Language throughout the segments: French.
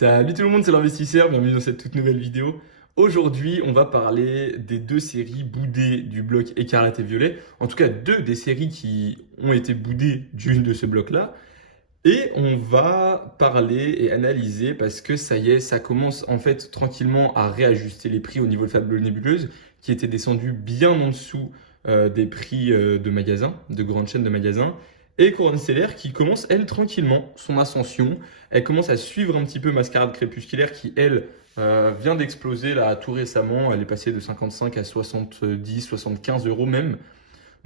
Salut tout le monde, c'est l'investisseur, bienvenue dans cette toute nouvelle vidéo. Aujourd'hui, on va parler des deux séries boudées du bloc Écarlate et Violet. En tout cas, deux des séries qui ont été boudées de ce bloc-là. Et on va parler et analyser parce que ça y est, ça commence en fait tranquillement à réajuster les prix au niveau de Fable Nébuleuse qui étaient descendus bien en dessous des prix de magasins, de grandes chaînes de magasins. Et Couronne Stellaire qui commence, elle, tranquillement son ascension. Elle commence à suivre un petit peu Mascarade Crépusculaire qui, elle, vient d'exploser là tout récemment. Elle est passée de 55 à 70, 75 euros même.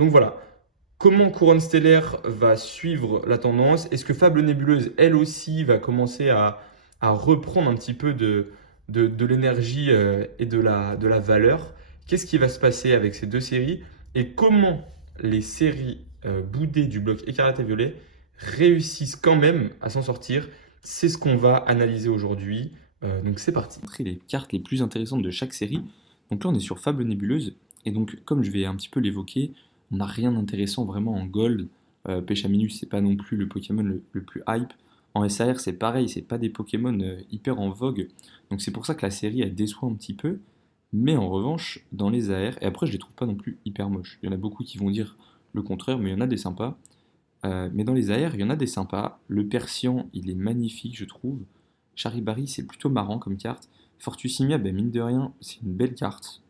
Donc voilà, comment Couronne Stellaire va suivre la tendance? Est-ce que Fable Nébuleuse, elle aussi, va commencer à reprendre un petit peu de l'énergie et de la valeur? Qu'est-ce qui va se passer avec ces deux séries? Et comment les séries boudées du bloc Écarlate et Violet réussissent quand même à s'en sortir? C'est ce qu'on va analyser aujourd'hui. Donc c'est parti. Montrer les cartes les plus intéressantes de chaque série. Donc là, on est sur Fable Nébuleuse. Et donc, comme je vais un petit peu l'évoquer, on n'a rien d'intéressant vraiment en Gold. Pechaminus, c'est pas non plus le Pokémon le plus hype. En SAR, c'est pareil, c'est pas des Pokémon hyper en vogue. Donc c'est pour ça que la série, elle déçoit un petit peu. Mais en revanche, dans les AR, et après, je les trouve pas non plus hyper moches. Il y en a beaucoup qui vont dire le contraire, mais il y en a des sympas. Mais dans les AR, il y en a des sympas. Le Persian, il est magnifique, je trouve. Charibari, c'est plutôt marrant comme carte. Fortusimia, ben mine de rien, c'est une belle carte.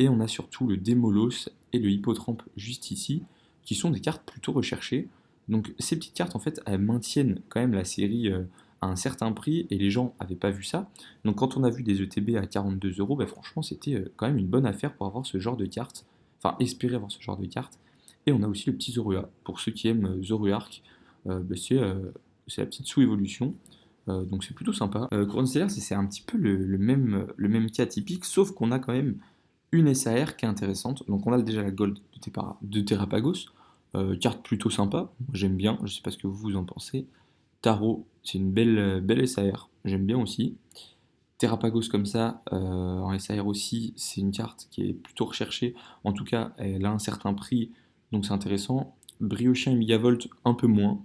Et on a surtout le Démolos et le Hippotrampe juste ici, qui sont des cartes plutôt recherchées. Donc ces petites cartes, en fait, elles maintiennent quand même la série à un certain prix, et les gens n'avaient pas vu ça. Donc quand on a vu des ETB à 42 euros, ben franchement, c'était quand même une bonne affaire pour avoir ce genre de carte. Enfin, espérer avoir ce genre de carte. Et on a aussi le petit Zorua. Pour ceux qui aiment Zoruark, ben c'est la petite sous-évolution. Donc c'est plutôt sympa. Couronne Stellaire, c'est un petit peu le même cas typique, sauf qu'on a quand même une SAR qui est intéressante. Donc on a déjà la Gold de Terrapagos, carte plutôt sympa, moi j'aime bien, je sais pas ce que vous en pensez. Tarot, c'est une belle SAR, j'aime bien aussi. Terrapagos comme ça, en SAR aussi, c'est une carte qui est plutôt recherchée. En tout cas, elle a un certain prix, donc c'est intéressant. Briochien et Megavolt, un peu moins.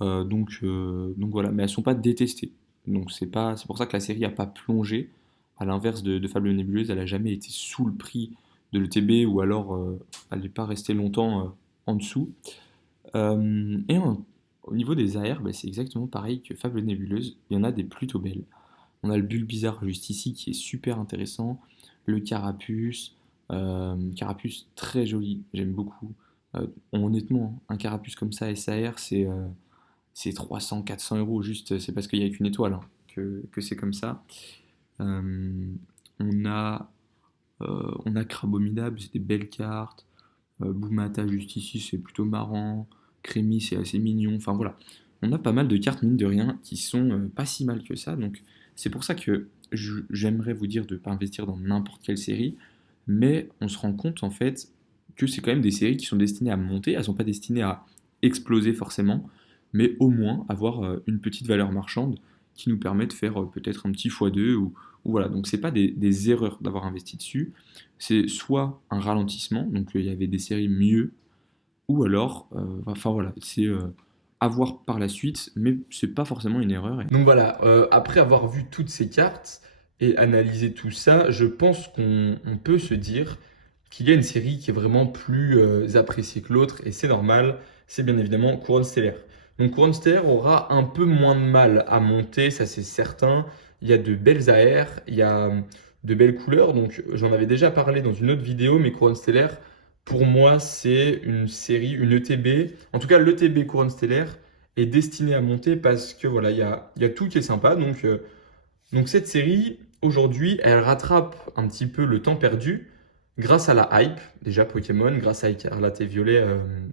Donc voilà, mais elles sont pas détestées. Donc c'est pour ça que la série n'a pas plongé. À l'inverse de Fable Nébuleuse, elle n'a jamais été sous le prix de l'ETB ou alors elle n'est pas restée longtemps en dessous. Au niveau des AR, bah, c'est exactement pareil que Fable Nébuleuse. Il y en a des plutôt belles. On a le Bulbizarre juste ici qui est super intéressant. Le Carapuce. Carapuce très joli, j'aime beaucoup. Honnêtement, un Carapuce comme ça, SAR, c'est 300-400 euros, juste, c'est parce qu'il n'y a qu'une étoile hein, que c'est comme ça. Euh, on a, on a Crabominable, c'est des belles cartes. Boumata juste ici, c'est plutôt marrant. Crémy, c'est assez mignon. Enfin voilà, on a pas mal de cartes, mine de rien, qui sont pas si mal que ça. Donc c'est pour ça que j'aimerais vous dire de ne pas investir dans n'importe quelle série. Mais on se rend compte en fait que c'est quand même des séries qui sont destinées à monter. Elles ne sont pas destinées à exploser forcément, mais au moins avoir une petite valeur marchande qui nous permet de faire peut-être un petit x2 ou voilà. Donc c'est pas des erreurs d'avoir investi dessus, c'est soit un ralentissement, donc il y avait des séries mieux, ou alors, enfin voilà, c'est à voir par la suite, mais c'est pas forcément une erreur. Donc voilà, après avoir vu toutes ces cartes et analysé tout ça, je pense qu'on peut se dire qu'il y a une série qui est vraiment plus appréciée que l'autre, et c'est normal, c'est bien évidemment Couronne Stellaire. Donc Couronne Stellaire aura un peu moins de mal à monter, ça c'est certain. Il y a de belles AR, il y a de belles couleurs, donc j'en avais déjà parlé dans une autre vidéo, mais Couronne Stellaire, pour moi, c'est une série, une ETB, en tout cas l'ETB Couronne Stellaire est destiné à monter parce que voilà, il y a tout qui est sympa. Donc cette série, aujourd'hui, elle rattrape un petit peu le temps perdu grâce à la hype, déjà Pokémon, grâce à Écarlate et Violet,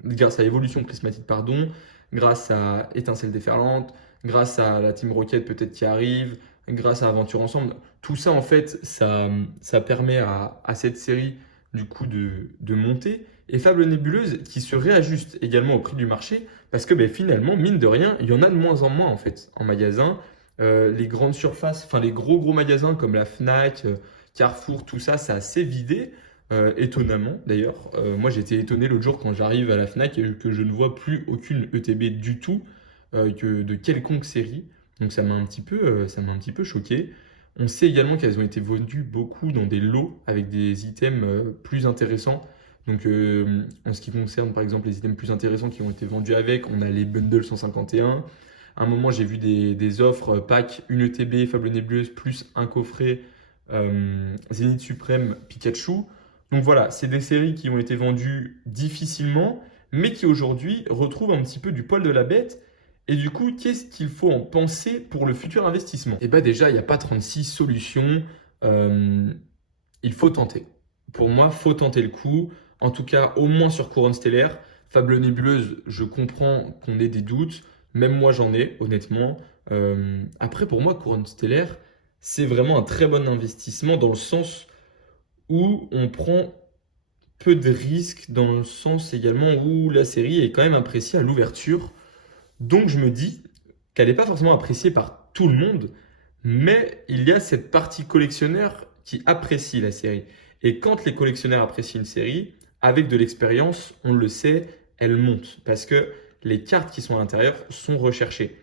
grâce à Évolution Prismatique, pardon, grâce à Étincelle déferlante, grâce à la Team Rocket peut-être qui arrive, grâce à Aventure Ensemble. Tout ça, en fait, ça permet à cette série, du coup, de monter. Et Fable Nébuleuse qui se réajuste également au prix du marché parce que ben, finalement, mine de rien, il y en a de moins en moins en fait en magasin. Les grandes surfaces, enfin les gros magasins comme la Fnac, Carrefour, tout ça, ça a assez vidé. Étonnamment d'ailleurs. Moi j'étais étonné l'autre jour quand j'arrive à la Fnac et que je ne vois plus aucune ETB du tout, que de quelconque série. Donc ça m'a un petit peu choqué. On sait également qu'elles ont été vendues beaucoup dans des lots avec des items plus intéressants. Donc en ce qui concerne par exemple les items plus intéressants qui ont été vendus avec, on a les bundles 151. À un moment, j'ai vu des offres pack une ETB Fable Nébuleuse plus un coffret Zénith Suprême Pikachu. Donc voilà, c'est des séries qui ont été vendues difficilement, mais qui aujourd'hui retrouvent un petit peu du poil de la bête. Et du coup, qu'est-ce qu'il faut en penser pour le futur investissement? Eh bien déjà, il n'y a pas 36 solutions. Euh, il faut tenter. Pour moi, faut tenter le coup. En tout cas, au moins sur Couronne Stellaire. Fable Nébuleuse, je comprends qu'on ait des doutes. Même moi, j'en ai, honnêtement. Après, pour moi, Couronne Stellaire, c'est vraiment un très bon investissement dans le sens où on prend peu de risques, dans le sens également où la série est quand même appréciée à l'ouverture. Donc je me dis qu'elle n'est pas forcément appréciée par tout le monde, mais il y a cette partie collectionneur qui apprécie la série. Et quand les collectionneurs apprécient une série, avec de l'expérience, on le sait, elle monte. Parce que les cartes qui sont à l'intérieur sont recherchées.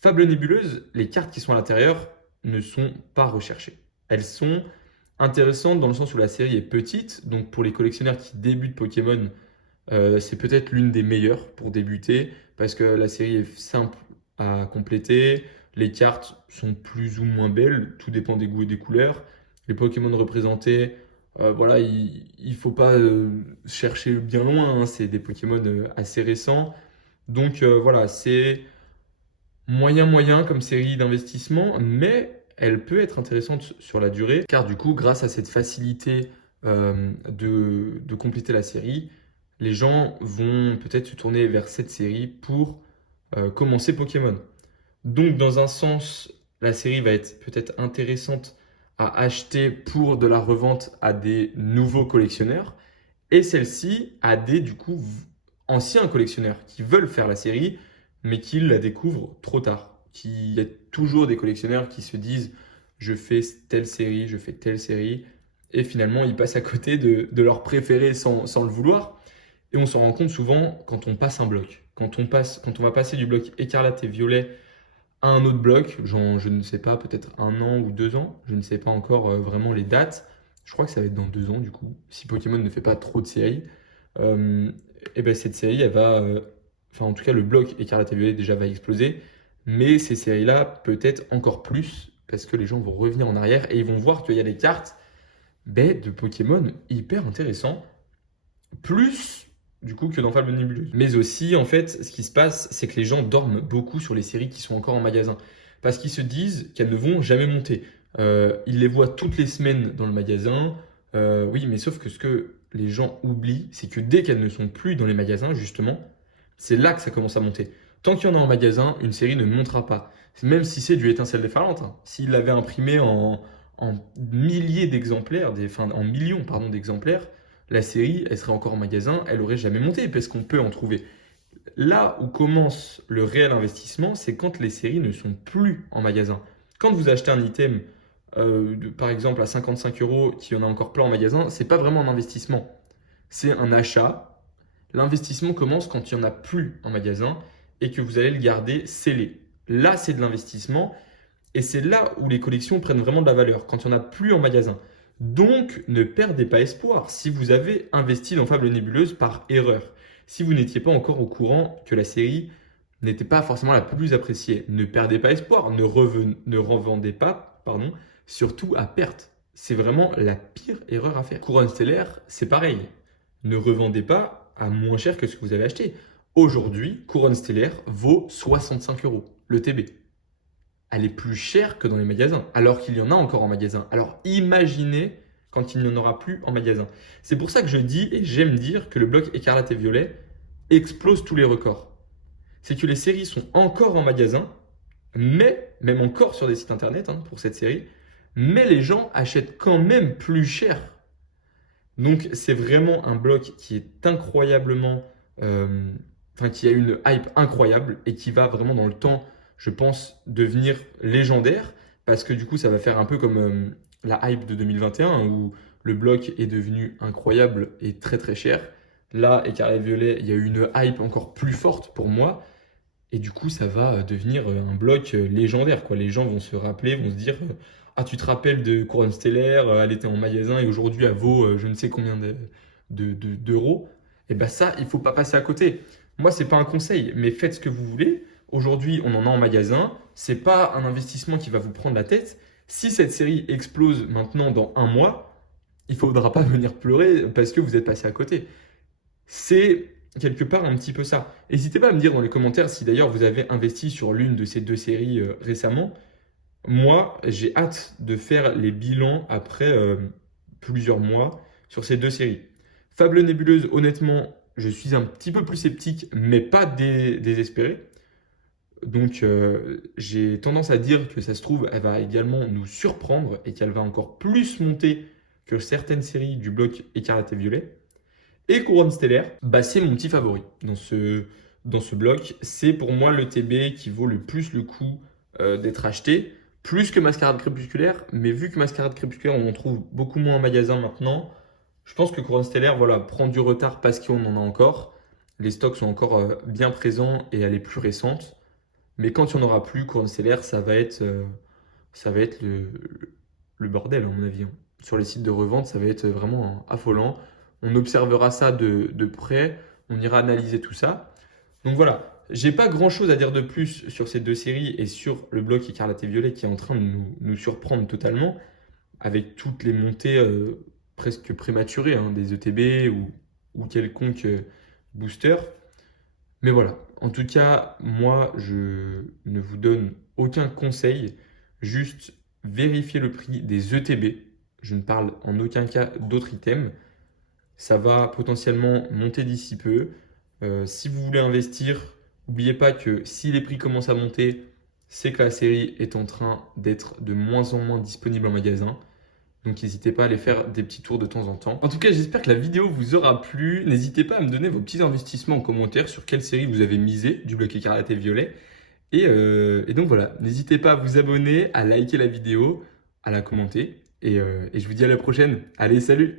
Fable Nébuleuse, les cartes qui sont à l'intérieur ne sont pas recherchées. Elles sont intéressantes dans le sens où la série est petite. Donc pour les collectionneurs qui débutent Pokémon, c'est peut-être l'une des meilleures pour débuter parce que la série est simple à compléter. Les cartes sont plus ou moins belles, tout dépend des goûts et des couleurs. Les Pokémon représentés, voilà, il ne faut pas chercher bien loin, hein, c'est des Pokémon assez récents. Donc voilà, c'est moyen comme série d'investissement, mais elle peut être intéressante sur la durée, car du coup, grâce à cette facilité de compléter la série, les gens vont peut-être se tourner vers cette série pour commencer Pokémon. Donc, dans un sens, la série va être peut-être intéressante à acheter pour de la revente à des nouveaux collectionneurs, et celle-ci à des, du coup, anciens collectionneurs qui veulent faire la série, mais qui la découvrent trop tard. Il y a toujours des collectionneurs qui se disent, je fais telle série, je fais telle série, et finalement, ils passent à côté de leur préféré sans le vouloir. Et on s'en rend compte souvent quand on passe un bloc. Quand on va passer du bloc écarlate et violet à un autre bloc, genre, je ne sais pas, peut-être 1 an ou 2 ans, je ne sais pas encore vraiment les dates. Je crois que ça va être dans 2 ans du coup, si Pokémon ne fait pas trop de séries. Euh, et ben cette série, elle va, enfin en tout cas le bloc écarlate et violet déjà va exploser, mais ces séries-là peut-être encore plus parce que les gens vont revenir en arrière et ils vont voir qu'il y a des cartes ben, de Pokémon hyper intéressants plus du coup que dans Fable Nébuleuse. Mais aussi, en fait, ce qui se passe, c'est que les gens dorment beaucoup sur les séries qui sont encore en magasin. Parce qu'ils se disent qu'elles ne vont jamais monter. Ils les voient toutes les semaines dans le magasin. Oui, mais sauf que ce que les gens oublient, c'est que dès qu'elles ne sont plus dans les magasins, justement, c'est là que ça commence à monter. Tant qu'il y en a en magasin, une série ne montera pas. Même si c'est du étincelle déferlante. Hein. S'il l'avait imprimé en milliers d'exemplaires, enfin en millions pardon, d'exemplaires, la série, elle serait encore en magasin, elle aurait jamais monté parce qu'on peut en trouver. Là où commence le réel investissement, c'est quand les séries ne sont plus en magasin. Quand vous achetez un item, par exemple à 55 euros, qui en a encore plein en magasin, c'est pas vraiment un investissement. C'est un achat. L'investissement commence quand il n'y en a plus en magasin et que vous allez le garder scellé. Là, c'est de l'investissement et c'est là où les collections prennent vraiment de la valeur, quand il n'y en a plus en magasin. Donc, ne perdez pas espoir si vous avez investi dans Fable Nébuleuse par erreur. Si vous n'étiez pas encore au courant que la série n'était pas forcément la plus appréciée, ne perdez pas espoir, ne revendez pas, pardon, surtout à perte. C'est vraiment la pire erreur à faire. Couronne Stellaire, c'est pareil. Ne revendez pas à moins cher que ce que vous avez acheté. Aujourd'hui, Couronne Stellaire vaut 65 euros, le TB. Elle est plus chère que dans les magasins, alors qu'il y en a encore en magasin. Alors imaginez quand il n'y en aura plus en magasin. C'est pour ça que je dis et j'aime dire que le bloc écarlate et violet explose tous les records. C'est que les séries sont encore en magasin, mais même encore sur des sites internet hein, pour cette série, mais les gens achètent quand même plus cher. Donc c'est vraiment un bloc qui est incroyablement, enfin qui a une hype incroyable et qui va vraiment dans le temps je pense, devenir légendaire parce que du coup, ça va faire un peu comme la hype de 2021 où le bloc est devenu incroyable et très très cher. Là, Écarlate Violet, il y a eu une hype encore plus forte pour moi. Et du coup, ça va devenir un bloc légendaire, quoi. Les gens vont se rappeler, vont se dire ah, tu te rappelles de Couronne Stellaire, elle était en magasin et aujourd'hui elle vaut je ne sais combien d'euros. Et ben ça, il faut pas passer à côté. Moi, c'est pas un conseil, mais faites ce que vous voulez. Aujourd'hui, on en a en magasin. C'est pas un investissement qui va vous prendre la tête. Si cette série explose maintenant dans un mois, il faudra pas venir pleurer parce que vous êtes passé à côté. C'est quelque part un petit peu ça. N'hésitez pas à me dire dans les commentaires si d'ailleurs vous avez investi sur l'une de ces deux séries récemment. Moi, j'ai hâte de faire les bilans après plusieurs mois sur ces deux séries. Fable Nébuleuse, honnêtement, je suis un petit peu plus sceptique, mais pas désespéré. Donc, j'ai tendance à dire que ça se trouve, elle va également nous surprendre et qu'elle va encore plus monter que certaines séries du bloc Écarlate et Violet. Et Couronne Stellaire, bah, c'est mon petit favori dans ce bloc. C'est pour moi le TB qui vaut le plus le coup d'être acheté, plus que Mascarade Crépusculaire. Mais vu que Mascarade Crépusculaire, on en trouve beaucoup moins en magasin maintenant, je pense que Couronne Stellaire voilà, prend du retard parce qu'on en a encore. Les stocks sont encore bien présents et elle est plus récente. Mais quand il n'y en aura plus, Couronne Stellaire, ça va être le bordel, à mon avis, hein. Sur les sites de revente, ça va être vraiment affolant. On observera ça de près, on ira analyser tout ça. Donc voilà, j'ai pas grand chose à dire de plus sur ces deux séries et sur le bloc Écarlate et Violet qui est en train de nous surprendre totalement avec toutes les montées presque prématurées hein, des ETB ou quelconque booster. Mais voilà, en tout cas, moi, je ne vous donne aucun conseil, juste vérifiez le prix des ETB. Je ne parle en aucun cas d'autres items. Ça va potentiellement monter d'ici peu. Si vous voulez investir, n'oubliez pas que si les prix commencent à monter, c'est que la série est en train d'être de moins en moins disponible en magasin. Donc n'hésitez pas à aller faire des petits tours de temps en temps. En tout cas, j'espère que la vidéo vous aura plu. N'hésitez pas à me donner vos petits investissements en commentaire sur quelle série vous avez misé du bloc Écarlate et Violet. Et donc voilà, n'hésitez pas à vous abonner, à liker la vidéo, à la commenter. Et je vous dis à la prochaine. Allez, salut!